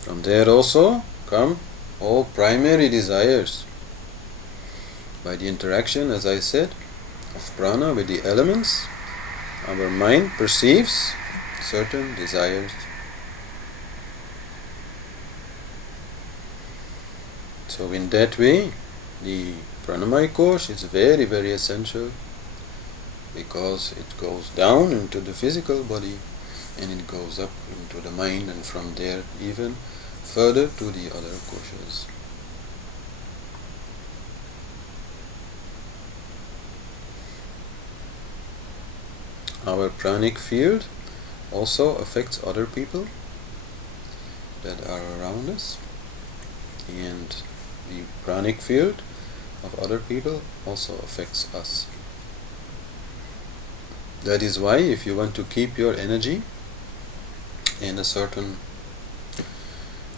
From there also come all primary desires. By the interaction, as I said, of prana with the elements, our mind perceives certain desires. So in that way, the pranamaya kosh is very, very essential, because it goes down into the physical body and it goes up into the mind, and from there even further to the other koshas. Our pranic field also affects other people that are around us, and the pranic field of other people also affects us. That is why if you want to keep your energy in a certain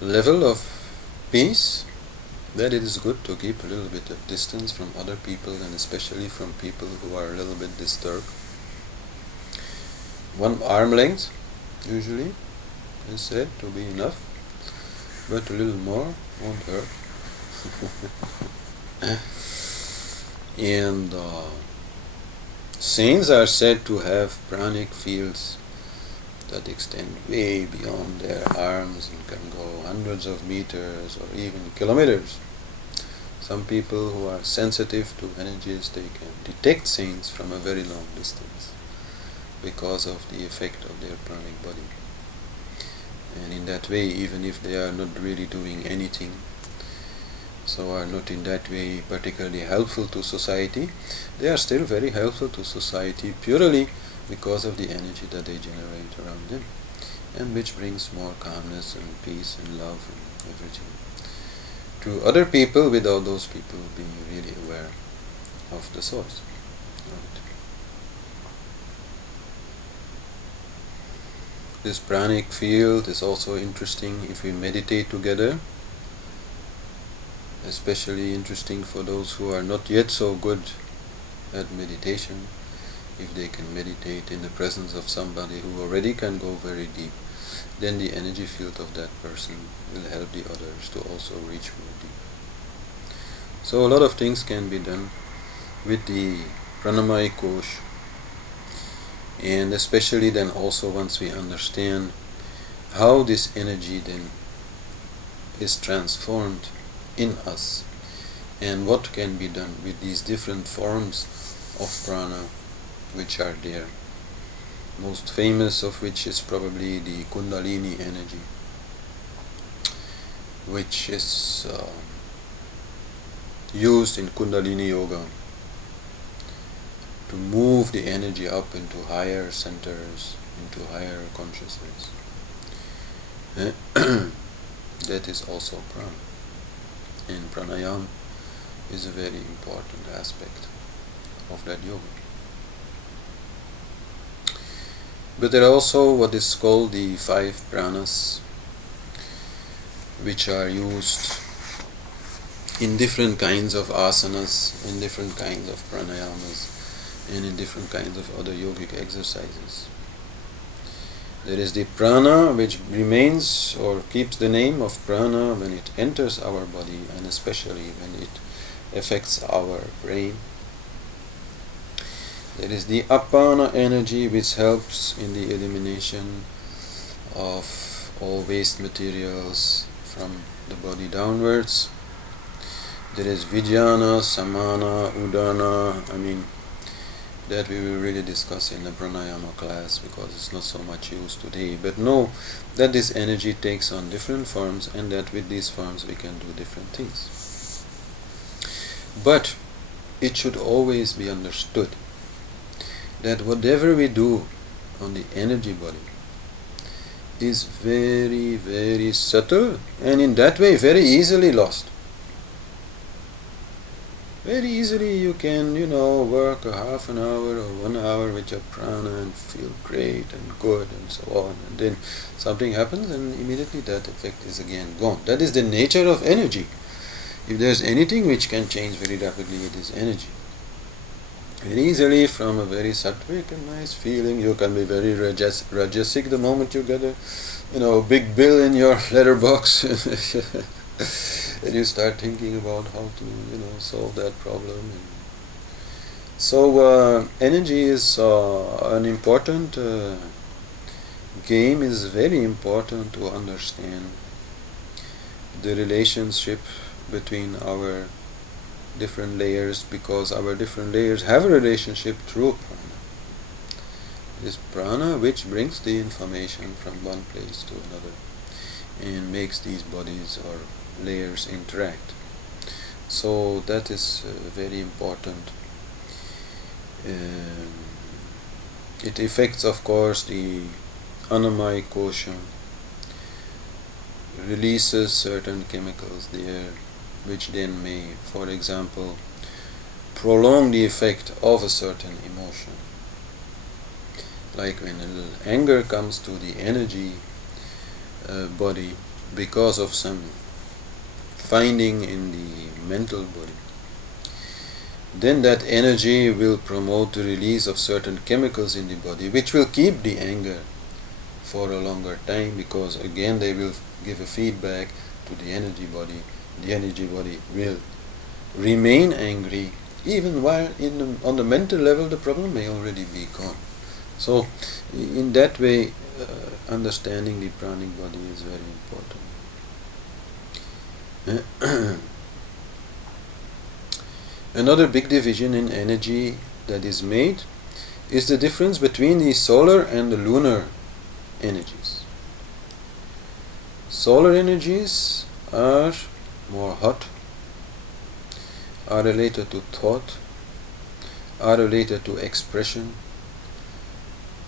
level of peace, that it is good to keep a little bit of distance from other people, and especially from people who are a little bit disturbed. 1 arm length usually is said to be enough, but a little more won't hurt. And saints are said to have pranic fields that extend way beyond their arms and can go hundreds of meters or even kilometers. Some people who are sensitive to energies, they can detect saints from a very long distance because of the effect of their pranic body. And in that way, even if they are not really doing anything, so are not in that way particularly helpful to society, they are still very helpful to society purely because of the energy that they generate around them, and which brings more calmness and peace and love and everything to other people, without those people being really aware of the source. Right. This pranic field is also interesting if we meditate together, especially interesting for those who are not yet so good at meditation. If they can meditate in the presence of somebody who already can go very deep, then the energy field of that person will help the others to also reach more deep. So a lot of things can be done with the pranamaya kosh, and especially then also once we understand how this energy then is transformed in us, and what can be done with these different forms of prana which are there. Most famous of which is probably the kundalini energy, which is used in kundalini yoga to move the energy up into higher centers, into higher consciousness. That is also prana. And pranayama is a very important aspect of that yoga. But there are also what is called the 5 pranas, which are used in different kinds of asanas, in different kinds of pranayamas, and in different kinds of other yogic exercises. There is the prana which remains or keeps the name of prana when it enters our body, and especially when it affects our brain. There is the apana energy which helps in the elimination of all waste materials from the body downwards. There is vijnana, samana, udana. That we will really discuss in the pranayama class, because it's not so much used today. But know that this energy takes on different forms, and that with these forms we can do different things. But it should always be understood that whatever we do on the energy body is very, very subtle, and in that way very easily lost. Very easily you can, work a half an hour or 1 hour with your prana and feel great and good and so on, and then something happens and immediately that effect is again gone. That is the nature of energy. If there's anything which can change very rapidly, it is energy. And easily from a very sattvic and nice feeling, you can be very rajasic the moment you get a big bill in your letterbox. And you start thinking about how to solve that problem. And so energy is an important game. Is very important to understand the relationship between our different layers, because our different layers have a relationship through prana. It is prana which brings the information from one place to another and makes these bodies or layers interact. So that is very important. It affects, of course, the Annamaya kosha, releases certain chemicals there, which then may, for example, prolong the effect of a certain emotion. Like when a little anger comes to the energy body because of some finding in the mental body, then that energy will promote the release of certain chemicals in the body, which will keep the anger for a longer time, because again they will give a feedback to the energy body. The energy body will remain angry even while on the mental level the problem may already be gone. So in that way, understanding the pranic body is very important. Another big division in energy that is made is the difference between the solar and the lunar energies. Solar energies are more hot, are related to thought, are related to expression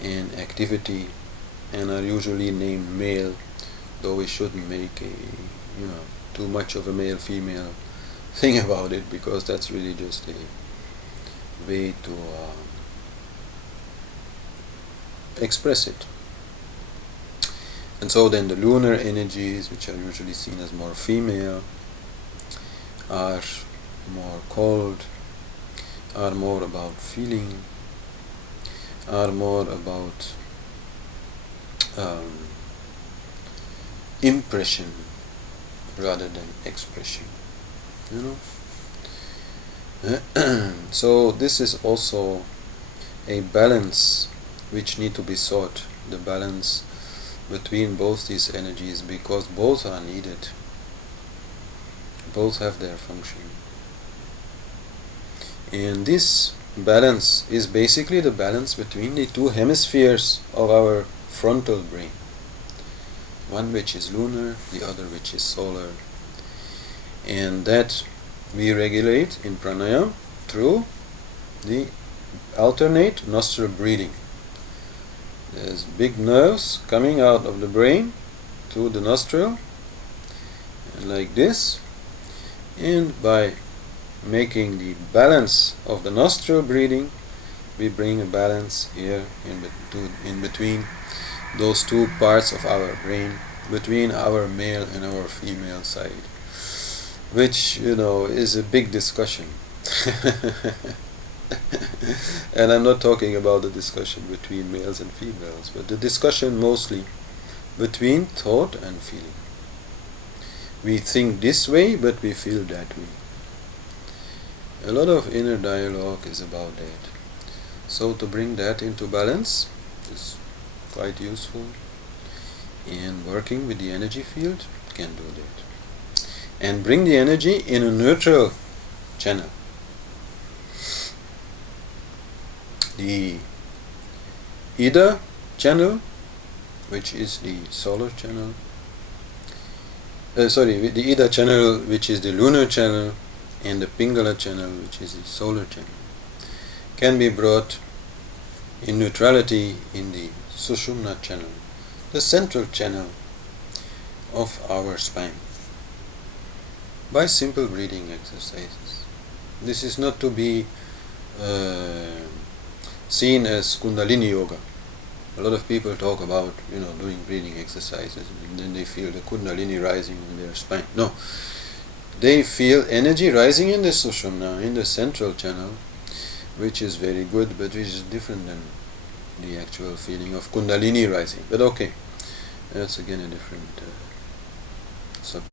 and activity, and are usually named male, though we shouldn't make too much of a male-female thing about it, because that's really just a way to express it. And so then the lunar energies, which are usually seen as more female, are more cold, are more about feeling, are more about impression rather than expression. So this is also a balance which need to be sought, the balance between both these energies, because both are needed, both have their function. And this balance is basically the balance between the two hemispheres of our frontal brain, one which is lunar, the other which is solar, and that we regulate in pranayama through the alternate nostril breathing. There's big nerves coming out of the brain through the nostril, and like this, and by making the balance of the nostril breathing, we bring a balance here in between those two parts of our brain, between our male and our female side, which is a big discussion. And I'm not talking about the discussion between males and females, but the discussion mostly between thought and feeling. We think this way, but we feel that way. A lot of inner dialogue is about that. So to bring that into balance is quite useful, and working with the energy field can do that. And bring the energy in a neutral channel. The Ida channel, which is the solar channel, the Ida channel, which is the lunar channel, and the Pingala channel, which is the solar channel, can be brought in neutrality in the Sushumna channel, the central channel of our spine, by simple breathing exercises. This is not to be seen as Kundalini yoga. A lot of people talk about doing breathing exercises and then they feel the Kundalini rising in their spine. No, they feel energy rising in the Sushumna, in the central channel, which is very good, but which is different than the actual feeling of Kundalini rising. But okay, that's again a different